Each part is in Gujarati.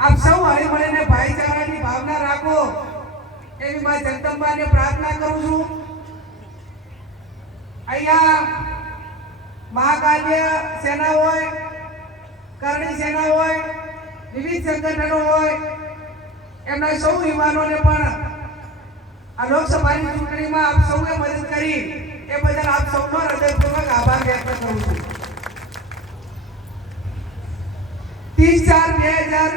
આપ સૌ હળી મળીને ભાઈચારાની ભાવના રાખો એવી માં જગદંબાને પ્રાર્થના કરું છું. અહીંયા મહાકાવ્ય સેના હોય, કરણી સેના હોય, વિવિધ સંગઠનો હોય, એમના સૌ યુવાનોને પણ આ લોકસભાની ચૂંટણીમાં આપ સૌએ મદદ કરી. એ બદલ આપ સૌનો હૃદયપૂર્વક આભાર વ્યક્ત કરું છું ત્રીસ ચાર બે હજાર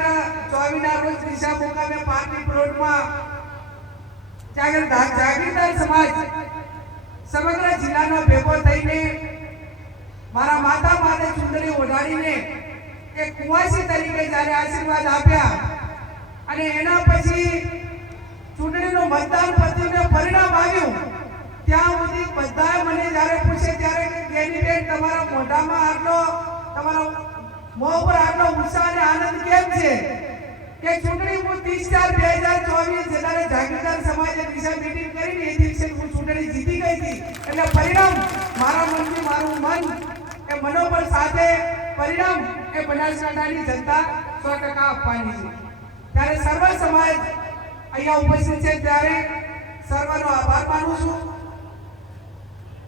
ચોવીસ ના રોજ દિશા મુકામે પાર્ટી પ્લોટમાં જાગીર જાગીરદાર સમાજ સમગ્ર જિલ્લાનો ભેગો થઈને મારા માતા માથે ચૂંટણી ઓઢાડીને એ કુંવાસી તરીકે જ્યારે આશીર્વાદ આપ્યા અને એના પછી ચૂંટણીનું મતદાન પત્યું પરિણામ આવ્યું. ત્યાં સુધી બધાએ મને જ્યારે પૂછે ત્યારે કે કેન્ડિડેટ તમારા મોઢામાં આટલો તમારા મોં પર આટલો ઉત્સાહ અને આનંદ કેમ છે? કે ચૂંટણી હું ત્રીસ ચાર બે હજાર ચોવીસ જ્યારે જાગીરદાર સમાજે દિશા મીટિંગ કરીને એ દિવસે હું ચૂંટણી જીતી ગઈ હતી. એટલે પરિણામ મારા મનથી મારું મન એ મનોબળ સાથે પરિણામ એ બનાસકાંઠાની જનતા સો ટકા આપવાની ત્યારે સર્વ સમાજ અહીંયા ઉપસ્થિત છે. ત્યારે સર્વનો આભાર માનું છું.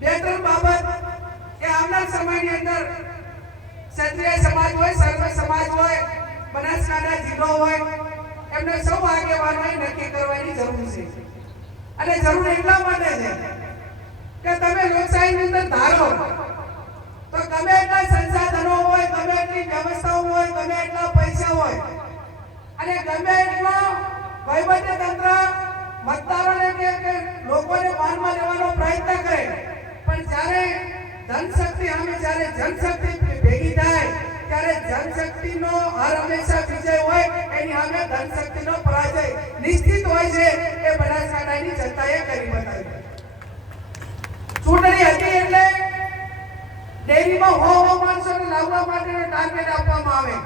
બે ત્રણ બાબત એ આવનાર સમયની અંદર ક્ષત્રિય સમાજ હોય, સર્વ સમાજ હોય, બનાસકાંઠા જિલ્લો હોય, એમને સૌ આગેવાનોએ નક્કી કરવાની જરૂર છે. અને જરૂર એટલા માટે છે કે તમે લોકશાહીની અંદર ધારો, તો ગમે એટલા સંસાધનો હોય, ગમે એટલી વ્યવસ્થાઓ હોય, ગમે એટલા પૈસા હોય, અને ગમે એટલો વહીવટી તંત્ર મતદારોને કે લોકોને માનમાં લેવાનો પ્રયત્ન કરે, પણ જ્યારે ધનશક્તિ અમે જ્યારે જનશક્તિ ભેગી થાય, ત્યારે જનશક્તિનો હર હંમેશા વિજય હોય, એની સામે ધનશક્તિનો પરાજય નિશ્ચિત હોય છે, એ બનાસકાંઠાની જનતાએ કરી બતાવી. ચૂંટણી હતી એટલે ડેરીમાં હો હો માણસોને લાવવા માટેનો ટાર્ગેટ આપવામાં આવે.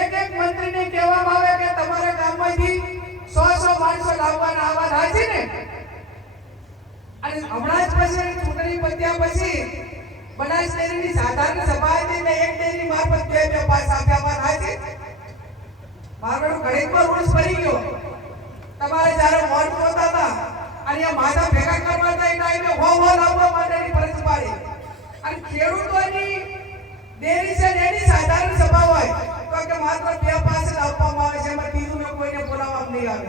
એક એક મંત્રીને કહેવામાં આવે કે તમારા ગામમાંથી સો સો માણસો લાવવાના આવા થાય છે ને? અને હમણાં જ પછી ચૂંટણી પત્યા પછી બનાસ ડેરીની સાધારણ સભા હતી ને એક ડેરી મારફત બે બે પાસ આપ્યા થાય છે મારો ઘડીકમાં રૂલ્સ ભરી ગયો. તમારે જ્યારે મોર જોતા હતા, અને માથા ભેગા કરવા હતા એ ટાઈમે હો હો લાવવા માટેની ફરજ પાડી. અને ખેડૂતોની ડેરી છે એની સાધારણ સભા હોય, તો કે માત્ર બે પાસે લાવવામાં આપવામાં આવે છે, એમાં ને કોઈને બોલાવવામાં નહીં આવે.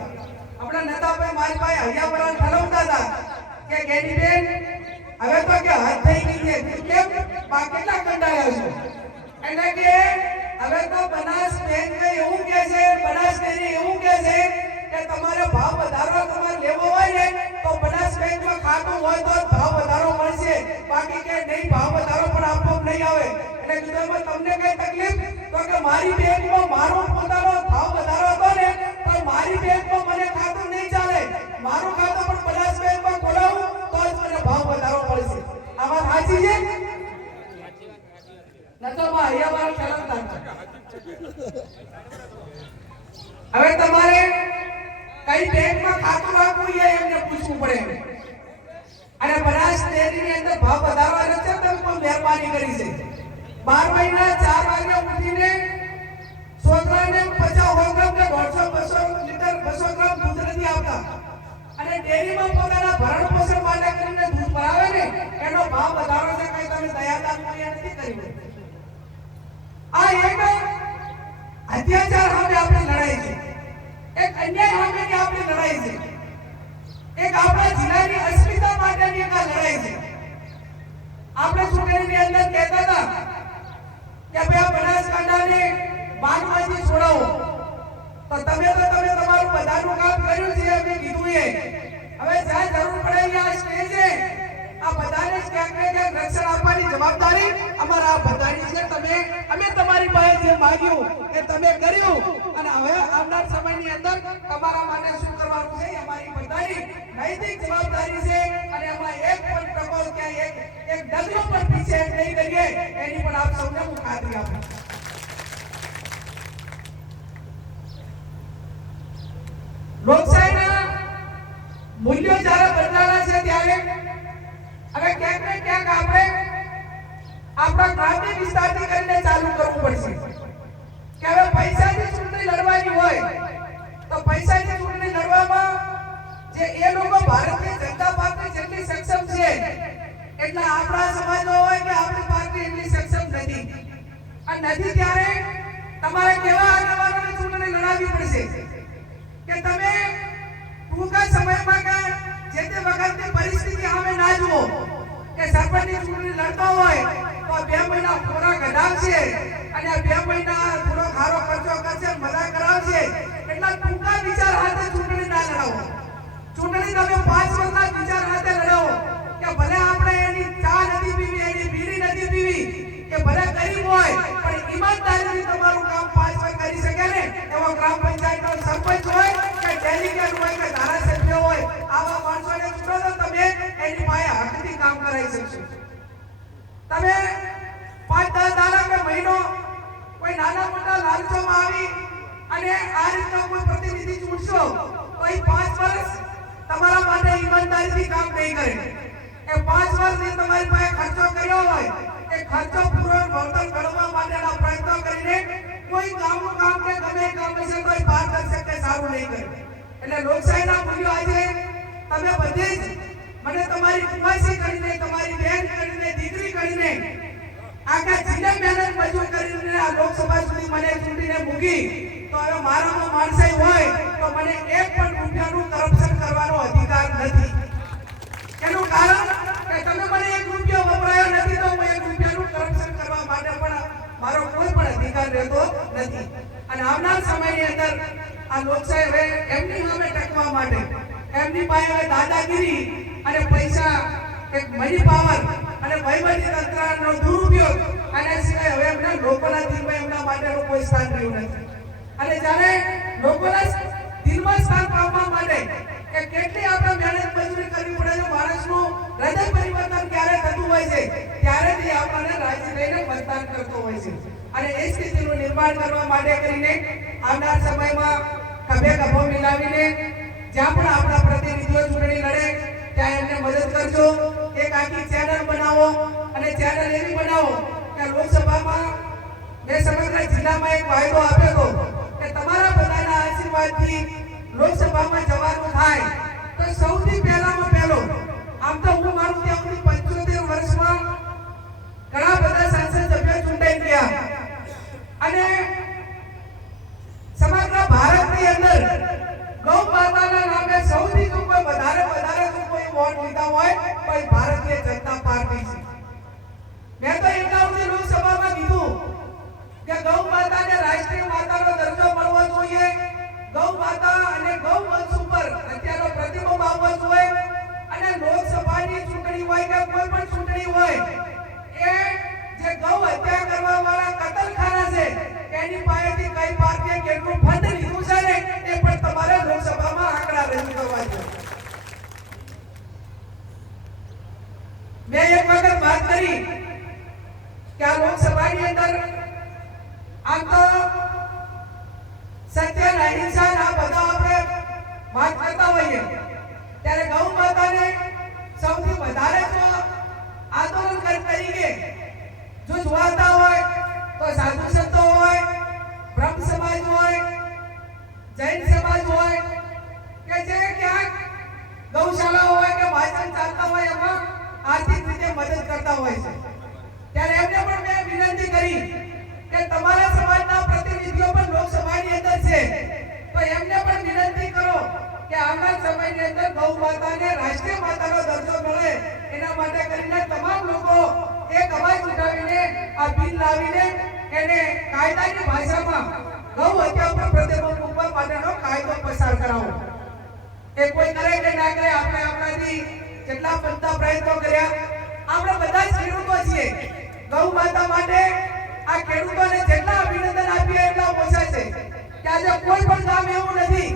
હમણાં નતાભાઈ મારી પાસે હૈયા વરાળ ઠલવતા હતા કે, ગેનીબેન હવે તો કે હાથ થઈ ગઈ છે. મેં કેમ? કેટલા કંટાળ્યા છો? એટલે કે હવે તો બનાસ બેંક એવું કે છે, બનાસ બેન એવું કે છે કે તમારો ભાવ વધારો તમારે લેવો હોય ને, તો બનાસ બેંકમાં ખાતું હોય તો ભાવ વધારો મળશે. બાકી કે નહીં, ભાવ વધારો પણ આપવો નહીં આવે. એટલે કીધું તમને કઈ તકલીફ? તો કે મારી બેંકમાં મારો પોતાનો ભાવ વધારો હતો ને, તો મારી બેંકમાં સાચી છે? હવે તમારે કઈ બેંકમાં ખાતું રાખવું એ એમને પૂછવું પડે. અને બનાસ ડેરીની અંદર ભાવ વધારવાનો છે તમે પણ મહેરબાની કરી છે બાર મહિના, ચાર વાગે ઉઠીને છોકરાને પચાસ સો ગ્રામ કે દોઢસો, બસો લીટર, બસો ગ્રામ દૂધ નથી આવતા. અને ડેરીમાં પોતાના ભરણ પોષણ માટે કરીને દૂધ ભરાવે ને, એનો ભાવ વધારો છે કઈ તમે દયા કોઈ નથી કરી આ એક અત્યાચાર સામે આપણી લડાઈ છે. એક અન્યાય સામે આપણી લડાઈ છે? એક આપણા જિલ્લાની અસ્મિતા માટેની એક લડાઈ છે. આપણે ચૂંટણીની અંદર કહેતા હતા કે ભાઈ આ બનાસકાંઠાને બાદમાંથી છોડાવો. તો તમે તો તમે તમારું બધાનું કામ કર્યું છે અમે કીધું એ. હવે જ્યાં જરૂર પડે આ સ્ટેજે આ બધાને જ ક્યાંક ને રક્ષણ આપવાની જવાબદારી અમારા આ બધાની છે. તમે, અમે તમારી પાસે જે માંગ્યું એ તમે કર્યું. અને હવે આવનાર સમયની અંદર તમારા માટે શું કરવાનું છે અમારી બધાની નૈતિક જવાબદારી છે. અને એમાં એક પણ પ્રબળ ક્યાંય એક એક ડગલો પણ પીછે નહીં કરીએ. એની પણ આપ સૌને હું ખાતરી આપું છું. લોકશાહીના મૂલ્યો જ્યારે બદલાના છે ત્યારે, હવે ક્યાંક ને ક્યાંક આપણે આપણા ગ્રામ્ય વિસ્તારથી કરીને ચાલુ કરવું પડશે. કે હવે પૈસાથી ચૂંટણી લડવાની હોય, તો પૈસાથી ચૂંટણી લડવામાં જે એ લોકો ભારતીય જનતા પાર્ટી જેટલી સક્ષમ છે, એટલે આપણા સમાજનો હોય કે આપણી પાર્ટી એટલી સક્ષમ નથી. અને નથી ત્યારે તમારે કેવા આગેવાનોની ચૂંટણી લડાવવી પડશે? કે તમે સમયમાં કે જે તે વખતની પરિસ્થિતિ સામે ના જુઓ, કે સરપંચની ચૂંટણી લડતો હોય, તો બે મહિના પૂરા છે અને બે મહિના થોડો ખારો ખર્ચો કરશે, મજા કરાવશે. એટલા ટૂંકા વિચાર હાથે ચૂંટણી ના લડાવો. ચૂંટણી તમે પાંચ વર્ષના વિચાર હાથે લડાવો, કે ભલે આપણે એની ચા નથી પીવી, એની બીડી નથી પીવી, કે ભલે ગરીબ હોય ઈમાનદારીથી તમારું કામ પાંચ વાય કરી શકે ને? એવો ગ્રામ પંચાયતનો સરપંચ હોય કે ડેલિગેટ હોય કે ધારાસભ્ય હોય, આવા માણસોને ચૂંટો તો તમે એની પાસે હકથી કામ કરાવી શકશો. તમે પાંચ દસ દાડા કે મહિનો કોઈ નાના મોટા લાલચોમાં આવી અને આ રીતના કોઈ પ્રતિનિધિ ચૂંટશો, તો એ પાંચ વર્ષ તમારા માટે ઈમાનદારીથી કામ નહીં કરે. એ પાંચ વર્ષથી તમારી પાસે ખર્ચો કર્યો હોય એ ખર્ચો પૂરો વળતર કરવા માટેના પ્રયત્નો કરીને કોઈ કામનું કામ કે ગમે કામ વિશે કોઈ પારદર્શક કે સારું નહીં કરે. એટલે લોકશાહીના મૂલ્યો આજે તમે બધે જ મને તમારી કુમાસી કરીને, તમારી બેન કરીને, દીકરી કરીને આખા જીને મહેનત મજૂર કરીને આ લોકસભા સુધી મને ચૂંટીને મૂકી, તો હવે મારામાં માણસાઈ હોય, તો મને એક પણ રૂપિયાનું કરપ્શન કરવાનો અધિકાર નથી. એનું કારણ કે તમે મને એક રૂપિયો વપરાયો નથી તો હું એક રૂપિયાનું કરપ્શન કરવા માટે પણ મારો કોઈ પણ અધિકાર રહેતો નથી. અને આવનાર સમયની અંદર આ લોકશાહી હવે એમની સામે ટકવા માટે, એમની પાસે હવે દાદાગીરી અને પૈસા, એક મની પાવર અને વહીવટી તંત્રનો દુરુપયોગ અને સિવાય હવે એમના લોકોના દિલમાં એમના માટેનું કોઈ સ્થાન રહ્યું નથી. અને જ્યારે લોકોના દિલમાં સ્થાન પામવા માટે કે કેટલી આપણે મહેનત મજૂરી કરવી પડે છે માણસનું હૃદય પરિવર્તન ક્યારે થતું હોય છે? ત્યારે તે આપણને રાજી રહીને મતદાન કરતો હોય છે. અને એ સ્થિતિનું નિર્માણ કરવા માટે કરીને આવનાર સમયમાં ખભે ખભો મિલાવીને જ્યાં પણ આપણા પ્રતિનિધિઓ ચૂંટણી લડે, ત્યાં એમને મદદ કરજો. એક આખી ચેનલ બનાવો અને ચેનલ એવી બનાવો કે લોકસભામાં મેં સમગ્ર જિલ્લામાં એક વાયદો આપ્યો હતો કે તમારા બધાના આશીર્વાદથી લોકસભામાં જવાનું થાય, તો સૌથી પહેલામાં પહેલો, આમ તો હું માનું ત્યાં સુધી પંચોતેર વર્ષમાં ઘણા બધા સાંસદ સભ્યો ચૂંટાઈ ગયા. અને સમગ્ર ભારતની અંદર ગૌ માતાના નામે સૌથી જો વધારે વધારે જો કોઈ વોટ લીધા હોય તો ભારતીય જનતા પાર્ટી છે. મેં તો એટલા સુધી લોકસભામાં કીધું હોય કે કોઈ પણ ચૂંટણી હોય, એ જે ગૌ હત્યા કરવા વાળા કતલખાના છે, એની પાસેથી કઈ પાર્ટીએ કેટલું ફંડ લીધું છે ને, એ પણ તમારે લોકસભામાં આંકડા રજૂ કરવા જોઈએ મેં એક વખત વાત કરી કે આ લોકસભાની અંદર આમ તો સત્ય અહિંસા ના બધા આપણે વાત કરતા હોઈએ, ત્યારે ગૌ માતાને સૌથી વધારે જો આંદોલનકાર તરીકે જો જોવાતા હોય તો સાધુ સંતો હોય, બ્રહ્મ સમાજ હોય, જૈન સમાજ હોય, કે જે ક્યાંક ગૌશાળા હોય કે વાંચન ચાલતા હોય, એમાં આર્થિક રીતે મદદ કરતા હોય છે. ત્યારે એમને પણ મેં વિનંતી કરી કે તમારા સમાજના પ્રતિનિધિઓ પણ લોકસભાની અંદર છે. ગૌ માતાને રાષ્ટ્રીય માતાનો દરજ્જો મળે, એના માટે કરીને તમામ લોકો એક અવાજ ઉઠાવીને આ બિલ લાવીને એને કાયદાની ભાષામાં ગૌ હત્યા પર પ્રતિબંધ મૂકવા માટેનો કાયદો પસાર કરાવો. એ કોઈ કરે કે ના કરે, આપણે આપણાથી કેટલા બધા પ્રયત્નો કર્યા, આપણે બધા જ ખેડૂતો છીએ. ગૌ માતા માટે આ ખેડૂતોને જેટલા અભિનંદન આપીએ એટલા ઓછા છે. કે આજે કોઈ પણ ગામ એવું નથી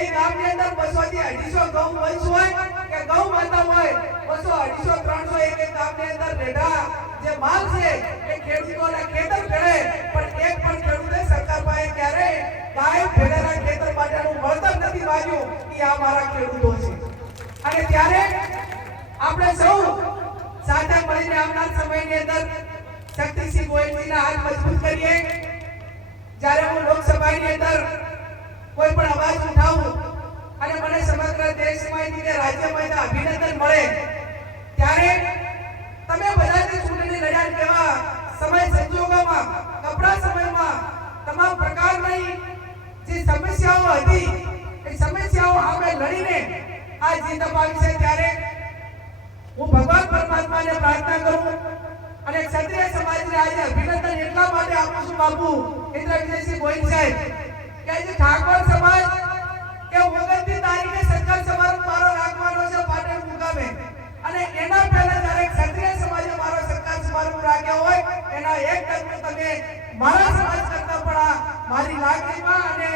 એ ગામની અંદર બસો થી અઢીસો ગૌ વંશ હોય કે ગૌ માતા હોય, બસો અઢીસો ત્રણસો એક એક ગામની અંદર રેઢા જે માલ છે એ ખેડૂતોના ખેતર ભેળે પણ એક પણ ખેડૂતે સરકાર પાસે ક્યારે ગાય ભેળેલા ખેતર માટેનું વળતર નથી માંગ્યું એ આ મારા ખેડૂતો છે. અને ત્યારે આપણે સૌ સાથે મળીને આવનાર સમયની અંદર શક્તિસિંહ ગોયલજીના હાથ મજબૂત કરીએ. જ્યારે હું લોકસભાની અંદર કોઈ પણ અવાજ ઉઠાવું. અને મને સમગ્ર દેશમાંથી કે રાજ્યમાંથી અભિનંદન મળે. ત્યારે તમે બધાથી ચૂંટણી લડ્યા કેવા સમય સંજોગોમાં કપરા સમયમાં, તમામ પ્રકારની જે સમસ્યાઓ હતી, એ સમસ્યાઓ સામે લડીને આ જીત અપાવી છે. ત્યારે હું ભગવાન પરમાત્માને પ્રાર્થના કરું અને ક્ષત્રિય સમાજને આજે અભિનંદન એટલા માટે આપું છું, બાપુ. ઇન્દ્ર વિજયસિંહ ગોહિલ સાહેબ કે જે ઠાકોર સમાજ કે ઓગણત્રીસ તારીખે સરકાર સમારોહ મારો રાખવાનો છે, પાટણ મુકામે. અને એના પહેલા જ્યારે ક્ષત્રિય સમાજે મારો સરકાર સમારોહ રાખ્યો હોય, એના એક તરફ તમે મારા સમાજ કરતા પણ મારી લાગણીમાં અને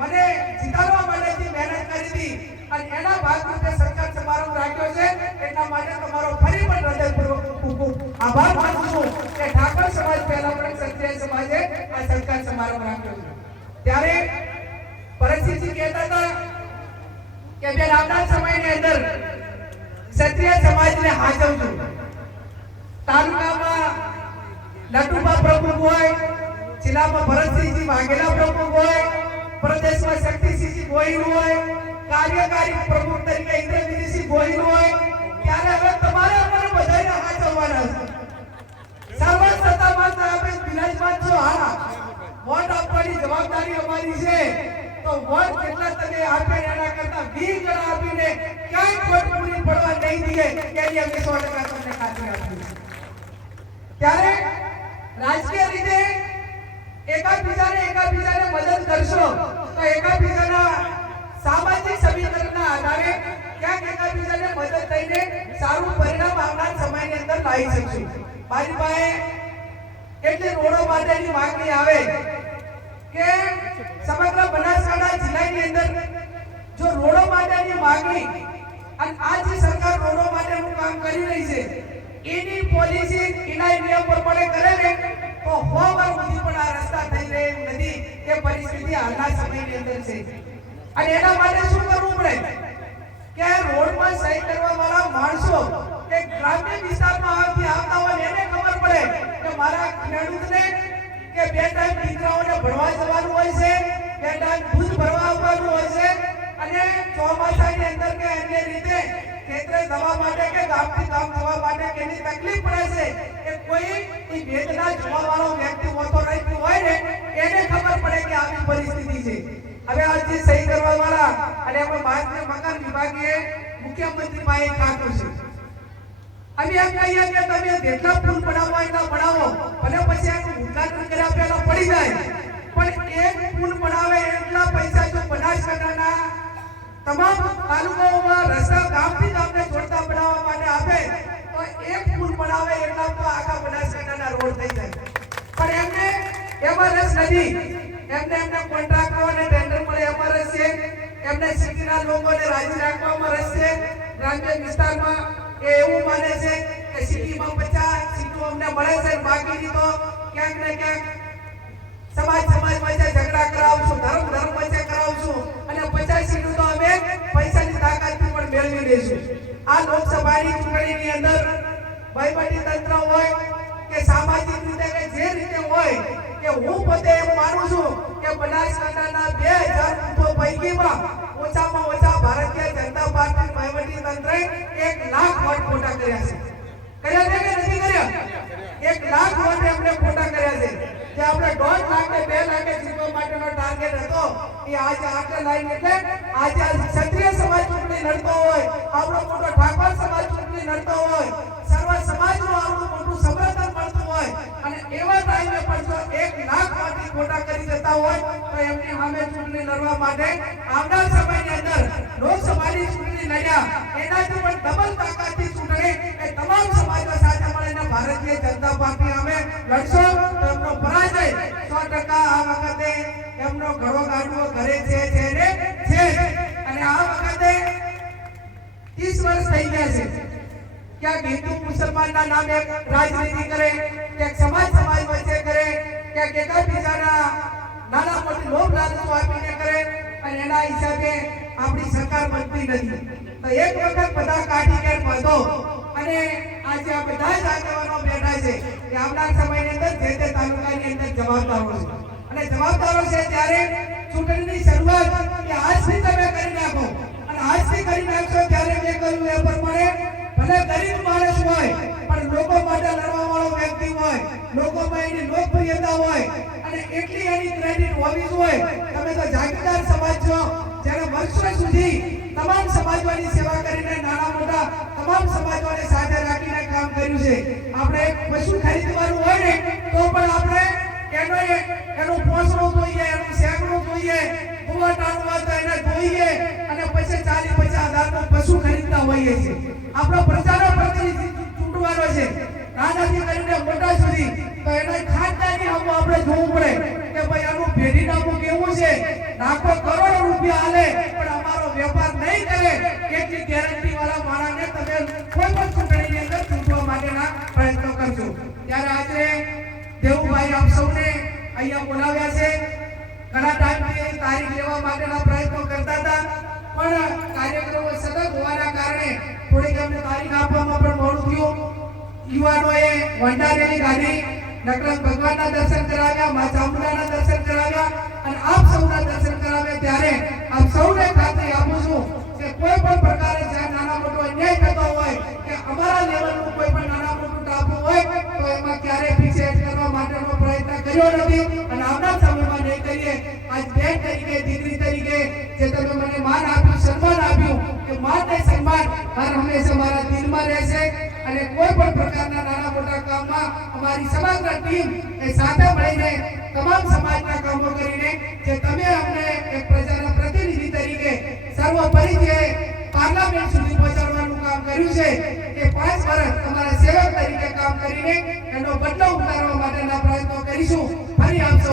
મને જીતાડવા માટેથી મહેનત કરી હતી. અને એના ભાગરૂપે સરકાર સમારોહ રાખ્યો છે, એટલા માટે તમારો ફરી પણ હૃદયપૂર્વક આભાર માનું છું કે ઠાકોર સમાજ પહેલા પણ ક્ષત્રિય સમાજે આ સરકાર સમારોહ રાખ્યો છે. ત્યારે પરિસ્થિતિ કહેતા હતા કે બેન આવનાર સમયની અંદર ક્ષત્રિય સમાજને હાજવજો. તાલુકામાં લટુબા પ્રમુખ હોય, જિલ્લામાં ભરતસિંહજી વાઘેલા પ્રમુખ હોય, પ્રદેશમાં શક્તિસિંહજી ગોહિલ હોય, કાર્યકારી પ્રમુખ તરીકે ઇન્દ્રજીતસિંહ ગોહિલ હોય, ત્યારે હવે તમારે અમારે બધાને હાજવવાના છે. સર્વ સત્તામાં સાહેબે બિરાજમાન છો, હા. વોટ આપવાની જવાબદારી અમારી છે. તો વોટ કેટલા તમે આપે એના કરતા 20 ગણા આપીને ક્યાંય વોટ પૂરી પડવા નહીં દઈએ તેની અમે 100% તમને ખાતરી આપી ત્યારે રાજકીય રીતે એકાબીજાને એકાબીજાને મદદ કરશો તો એકાબીજાના સામાજિક સમીકરણના આધારે ક્યાંક એકાબીજાને મદદ થઈને સારું પરિણામ આવનાર સમયની અંદર લાવી શકશું. મારી પાસે એટલે રોડો માટેની માંગણી આવે. કે સમગ્ર બનાસકાંઠા જિલ્લાની અંદર જો રોડો માટેની માંગણી અને આ જે સરકાર રોડો માટેનું કામ કરી રહી છે, એની પોલિસી એના નિયમ પ્રમાણે કરે ને, તો સો વાર સુધી પણ આ રસ્તા થઈ રહે નથી એ પરિસ્થિતિ હાલના સમયની અંદર છે. અને એના માટે શું કરવું પડે? કે રોડમાં સહી કરવા વાળા માણસો કે ગ્રામ્ય વિસ્તારમાં આવતી આવતા હોય એને ખબર પડે કે મારા ખેડૂતને કે બે ટાઈમ દીકરાઓને ભણવા જવાનું હોય છે, બે ટાઈમ દૂધ ભરવા આવવાનું હોય છે, અને ચોમાસાની અંદર કે અન્ય રીતે ખેતરે જવા માટે કે ગામથી ગામ જવા માટે કે એની તકલીફ પડે છે એ કોઈ એ વેદના જોવા વાળો વ્યક્તિ હોતો રહેતો હોય ને, એને ખબર પડે કે આવી પરિસ્થિતિ છે. હવે આ જે સહી કરવા વાળા અને એમાં ભારતીય મકાન વિભાગે મુખ્યમંત્રી પાસે ખાતું છે. અમે એમ કહીએ કે તમે જેટલા પુલ બનાવવા એટલા બનાવો ભલે પછી એનું ઉદ્ઘાટન કર્યા પહેલા પડી જાય. પણ એક પુલ બનાવે એટલા પૈસા જો બનાસકાંઠાના તમામ તાલુકાઓમાં રસ્તા ગામથી ગામને જોડતા બનાવવા માટે આપે તો એક પુલ બનાવે એટલા તો આખા બનાસકાંઠાના રોડ થઈ જાય. પણ એમને એમાં રસ નથી. એમને એમને કોન્ટ્રાક્ટરો અને ટેન્ડર મળે એમાં રસ છે. એમને સિટીના લોકોને રાજી રાખવામાં રસ છે. ગ્રામ્ય વિસ્તારમાં એ એવું માને છે કે સિટીમાં પચાસ સીટો અમને મળે છે બાકીની તો ક્યાંક ને ક્યાંક સમાજ સમાજ વચ્ચે ઝઘડા કરાવશું ધર્મ ધર્મ વચ્ચે કરાવશું અને પચાસ સીટો તો અમે પૈસાની તાકાતથી પણ મેળવી લઈશું આ લોકસભાની ચૂંટણીની અંદર વહીવટી તંત્ર હોય કે સામાજિક રીતે કે જે રીતે હોય કે હું પોતે એમ માનું છું કે બનાસકાંઠાના બે હજાર પૈકીમાં ઓછામાં ઓછા વહીવટી એક લાખ વોટ ખોટા કર્યા છે. કર્યા છે કે નથી કર્યા? એક લાખ વોટ આપણે ખોટા કર્યા છે. જે આપણે દોઢ લાખ ને બે લાખે જીતવા માટેનો ટાર્ગેટ હતો, એ આજે આટલે લાઈન એટલે આજે ક્ષત્રિય સમાજ ચૂંટણી લડતો હોય, આપણો મોટો ઠાકોર સમાજ ચૂંટણી લડતો હોય, સર્વ સમાજનું આપણું મોટું સમર્થન મળતું હોય, અને એવા ટાઈમે પણ જો એક લાખમાંથી ખોટા કરી દેતા હોય, તો એમની સામે ચૂંટણી લડવા માટે આવનાર સમયની અંદર લોકસભાની લડ્યા એનાથી પણ ડબલ તાકાતથી ચૂંટણી એ તમામ સમાજો સાથે મળીને ભારતીય જનતા પાર્ટી અમે લડશો. તો એમનો પરાજય સો ટકા આ વખતે એમનો ઘડો ગાડવો ઘરે છે છે ને છે. અને આ વખતે 30 વર્ષ છે. ક્યાંક હિન્દુ મુસલમાનના નામે રાજનીતિ કરે ક્યાંક સમાજ સમાજ વચ્ચે કરે ક્યાંક એકાબીજાના નાના મોટી લોભ લાલચો આપીને કરે. અને એના હિસાબે આપણી સરકાર બનતી નથી. તો એક વખત બધા કાઢી કે બધો અને આજે આ બધા જ આગેવાનો બેઠા છે કે આવનાર સમયની અંદર જે તે તાલુકાની અંદર જવાબદારો છે. અને જવાબદારો છે ત્યારે ચૂંટણીની શરૂઆત કે આજથી તમે કરી નાખો. અને આજથી કરી નાખશો ત્યારે મેં કહ્યું એ પ્રમાણે ભલે ગરીબ માણસ હોય, પણ લોકો માટે લડવા વાળો વ્યક્તિ હોય, લોકોમાં એની લોકપ્રિયતા હોય, અને એટલી એની ક્રેડિટ હોવી જોઈએ તમે તો જાગીરદાર સમાજ છો જ્યારે વર્ષો સુધી તમામ સમાજવાદી સેવા કરીને નાના મોટા તમામ સમાજોને સાથે રાખીને કામ કર્યું છે. આપણે પશુ ખરીદવાનું હોય ને, તો પણ આપણે એનો એનો પોસડો જોઈએ, એનું સેકડો જોઈએ કુવા ટાળવા તો એને જોઈએ, અને પછી ચાલી પચાસ હજારનો પશુ ખરીદતા હોઈએ છીએ. આપણો પ્રજાનો પ્રતિનિધિ ચૂંટવાનો છે. નાનાથી કરીને મોટા સુધી તો એને ખાનદાની આમ આપણે જોવું પડે. કે ભાઈ, આનું પેઢી નામું કેવું છે? લાખો કરોડો રૂપિયા આલે, પણ અમારો વેપાર નહીં કરે. એટલી ગેરંટી વાળા માણસને તમે કોઈ પણ ચૂંટણીની અંદર ચૂંટવા માટેના પ્રયત્નો કરજો. ત્યારે આજે દેવુભાઈ આપ સૌને અહીંયા બોલાવ્યા છે. ઘણા ટાઈમથી તારીખ લેવા માટેના પ્રયત્નો કરતા હતા, પણ કાર્યક્રમો સતત હોવાના કારણે થોડીક અમને તારીખ આપવામાં પણ મોડું થયું. યુવાનોએ વંડારેલી ગાડી નકરંગ ભગવાનના દર્શન કરાવ્યા, મા ચામુંડાના દર્શન કરાવ્યા અને આપ સૌના દર્શન કરાવ્યા ત્યારે આપ સૌને ખાતરી આપું છું કે કોઈ પણ પ્રકારે જ્યાં નાના મોટો અન્યાય થતો હોય કે અમારા લેવલનું કોઈ પણ નાના મોટું ટાપુ હોય, તો એમાં ક્યારેય ફિક્સેટ કરવા માટેનો પ્રયત્ન કર્યો નથી. અને આવનાર સમયમાં નહીં કરીએ. આજ બેન તરીકે, દીકરી તરીકે જે તમે મને માન આપ્યું, સન્માન આપ્યું કે માન ને સન્માન હર હંમેશા મારા દિલમાં રહેશે. અને કોઈ પણ પ્રકારના નાના મોટા કામમાં અમારી સમગ્ર ટીમ એ સાથે મળીને તમામ સમાજના કામો કરીને જે તમે અમને એક પ્રજાના પ્રતિનિધિ તરીકે સર્વોપરી પાર્લામેન્ટ સુધી પહોંચાડવાનું કામ કર્યું છે, એ પાંચ વર્ષ તમારા સેવક તરીકે કામ કરીને એનો બદલો ઉતારવા માટેના પ્રયત્નો કરીશું. ફરી આપ